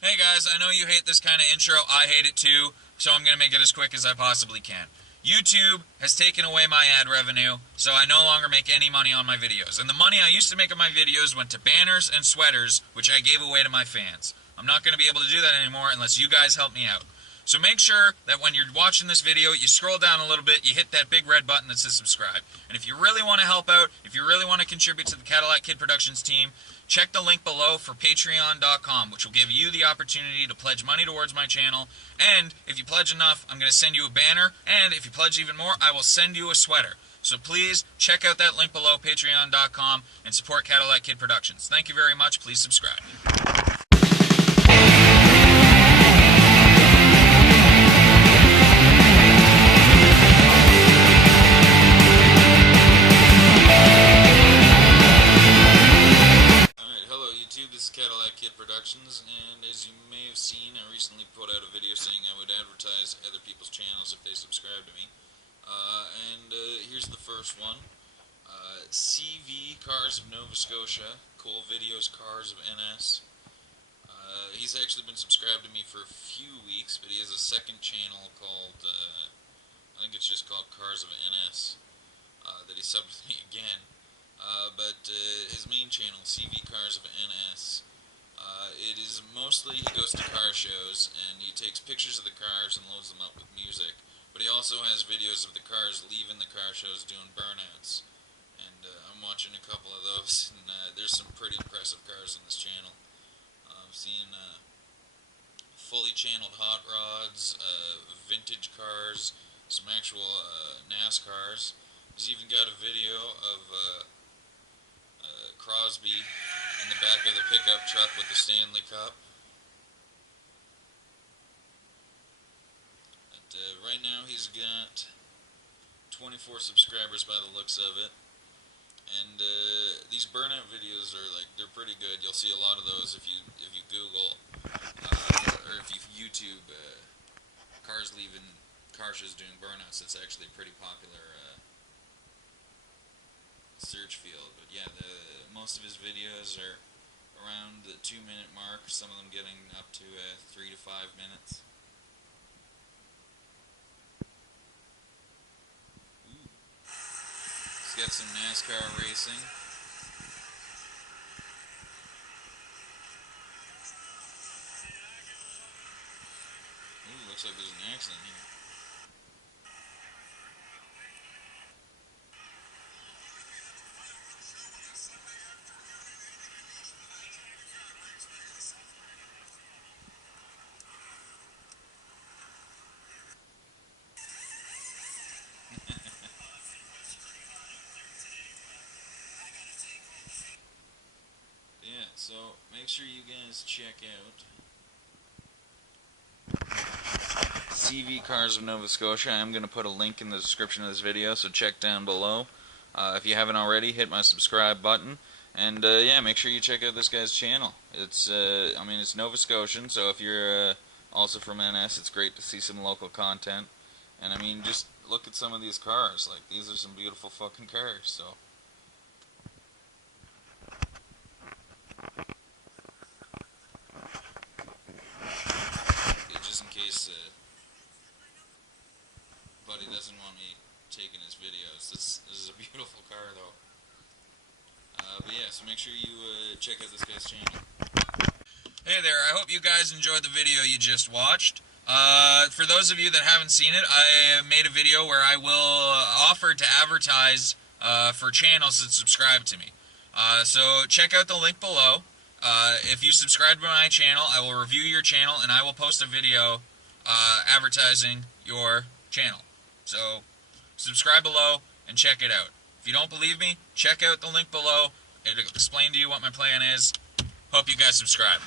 Hey guys, I know you hate this kind of intro. I hate it too, so I'm going to make it as quick as I possibly can. YouTube has taken away my ad revenue, so I no longer make any money on my videos. And the money I used to make on my videos went to banners and sweaters, which I gave away to my fans. I'm not going to be able to do that anymore unless you guys help me out. So make sure that when you're watching this video, you scroll down a little bit, you hit that big red button that says subscribe. And if you really want to help out, if you really want to contribute to the Cadillac Kid Productions team, check the link below for patreon.com, which will give you the opportunity to pledge money towards my channel. And if you pledge enough, I'm going to send you a banner. And if you pledge even more, I will send you a sweater. So please check out that link below, patreon.com, and support Cadillac Kid Productions. Thank you very much. Please subscribe. This is Cadillac Kid Productions, and as you may have seen, I recently put out a video saying I would advertise other people's channels if they subscribe to me. Here's the first one. CV Cars of Nova Scotia, Cool Videos Cars of NS. He's actually been subscribed to me for a few weeks, but he has a second channel called, I think it's just called Cars of NS, that he subbed to me again. His main channel, CV Cars of NS, it is mostly he goes to car shows and he takes pictures of the cars and loads them up with music. But he also has videos of the cars leaving the car shows doing burnouts. And I'm watching a couple of those, and there's some pretty impressive cars on this channel. I've seen fully channeled hot rods, vintage cars, some actual NASCARs. He's even got a video of Crosby in the back of the pickup truck with the Stanley Cup. Right now he's got 24 subscribers by the looks of it. And these burnout videos are they're pretty good. You'll see a lot of those if you Google or if you YouTube cars leaving car shows doing burnouts. It's actually a pretty popular search field. But yeah, most of his videos are around the 2-minute mark, some of them getting up to 3 to 5 minutes. Ooh. He's got some NASCAR racing. Ooh, looks like there's an accident here. Yeah, so make sure you guys check out CV Cars of Nova Scotia. I'm going to put a link in the description of this video, so check down below. If you haven't already, hit my subscribe button. And yeah, make sure you check out this guy's channel. It's it's Nova Scotian, so if you're also from NS, it's great to see some local content. And I mean, just look at some of these cars. Like, these are some beautiful fucking cars, so. Just in case Buddy doesn't want me taking his videos. This is a beautiful car, though. But yeah, so make sure you check out this guy's channel. Hey there, I hope you guys enjoyed the video you just watched. For those of you that haven't seen it, I made a video where I will offer to advertise for channels that subscribe to me. So check out the link below. If you subscribe to my channel, I will review your channel and I will post a video advertising your channel. So subscribe below and check it out. If you don't believe me, check out the link below. It'll explain to you what my plan is. Hope you guys subscribe.